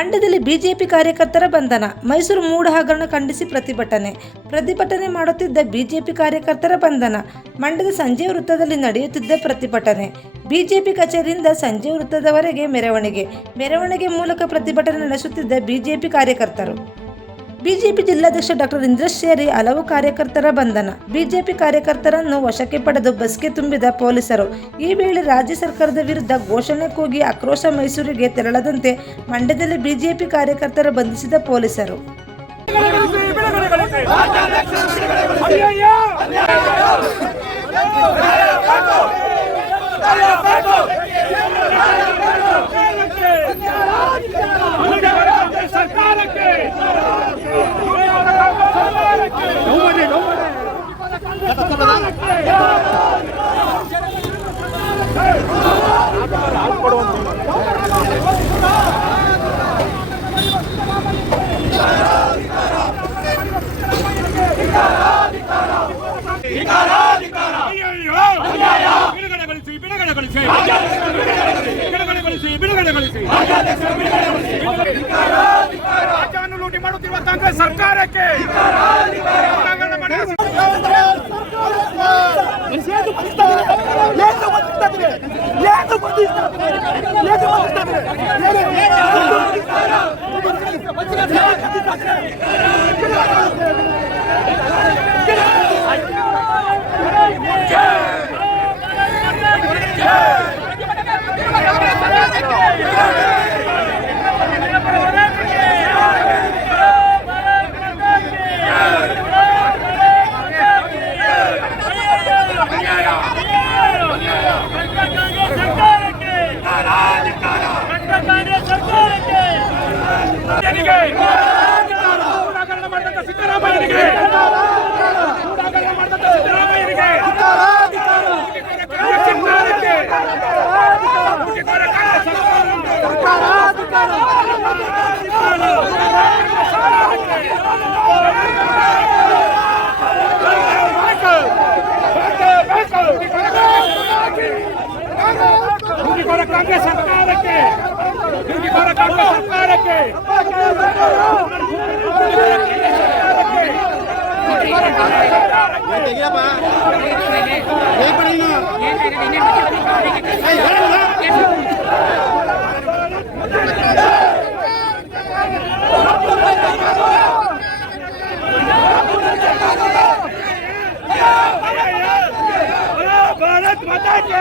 ಮಂಡ್ಯದಲ್ಲಿ ಬಿಜೆಪಿ ಕಾರ್ಯಕರ್ತರ ಬಂಧನ. ಮೈಸೂರು ಮೂಡ ಹಗರಣ ಖಂಡಿಸಿ ಪ್ರತಿಭಟನೆ ಮಾಡುತ್ತಿದ್ದ ಬಿಜೆಪಿ ಕಾರ್ಯಕರ್ತರ ಬಂಧನ. ಮಂಡ್ಯದ ಸಂಜೆ ವೃತ್ತದಲ್ಲಿ ನಡೆಯುತ್ತಿದ್ದ ಪ್ರತಿಭಟನೆ. ಬಿಜೆಪಿ ಕಚೇರಿಯಿಂದ ಸಂಜೆ ವೃತ್ತದವರೆಗೆ ಮೆರವಣಿಗೆ ಮೂಲಕ ಪ್ರತಿಭಟನೆ ನಡೆಸುತ್ತಿದ್ದ ಬಿಜೆಪಿ ಕಾರ್ಯಕರ್ತರು. ಬಿಜೆಪಿ ಜಿಲ್ಲಾಧ್ಯಕ್ಷ ಡಾಕ್ಟರ್ ಇಂದ್ರೇಶ್ ಸೇರಿ ಹಲವು ಕಾರ್ಯಕರ್ತರ ಬಂಧನ. ಬಿಜೆಪಿ ಕಾರ್ಯಕರ್ತರನ್ನು ವಶಕ್ಕೆ ಪಡೆದು ಬಸ್ಗೆ ತುಂಬಿದ ಪೊಲೀಸರು. ಈ ವೇಳೆ ರಾಜ್ಯ ಸರ್ಕಾರದ ವಿರುದ್ಧ ಘೋಷಣೆ ಕೂಗಿ ಆಕ್ರೋಶ ಮೈಸೂರಿಗೆ ತೆರಳದಂತೆ ಮಂಡ್ಯದಲ್ಲಿ ಬಿಜೆಪಿ ಕಾರ್ಯಕರ್ತರ ಬಂಧಿಸಿದ ಪೊಲೀಸರು. ಲೂಟಿ ಮಾಡುತ್ತಿರುವ ಕಾಂಗ್ರೆಸ್ ಸರ್ಕಾರಕ್ಕೆ ಕಾಂಗ್ರೆಸ್ ಸರ್ಕಾರಕ್ಕೆ भारत माता के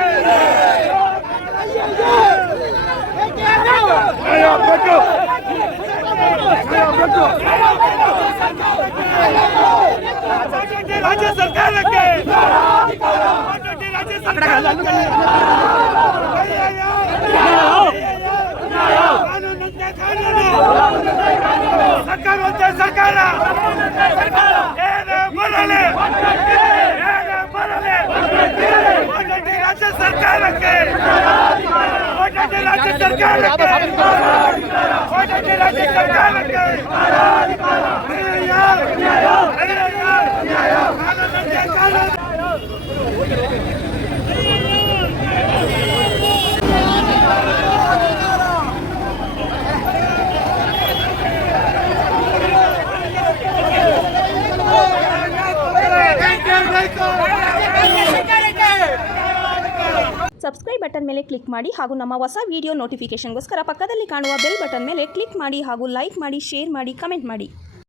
राज्य सरकार के सरकार राज्य सरकार के राज्य सरकार ಸಬ್ಸ್ಕ್ರೈಬ್ ಬಟನ್ ಮೇಲೆ ಕ್ಲಿಕ್ ಮಾಡಿ ಹಾಗೂ ನಮ್ಮ ಹೊಸ ವಿಡಿಯೋ ನೋಟಿಫಿಕೇಷನ್ಗೋಸ್ಕರ ಪಕ್ಕದಲ್ಲಿ ಕಾಣುವ ಬೆಲ್ ಬಟನ್ ಮೇಲೆ ಕ್ಲಿಕ್ ಮಾಡಿ ಹಾಗೂ ಲೈಕ್ ಮಾಡಿ, ಶೇರ್ ಮಾಡಿ, ಕಮೆಂಟ್ ಮಾಡಿ.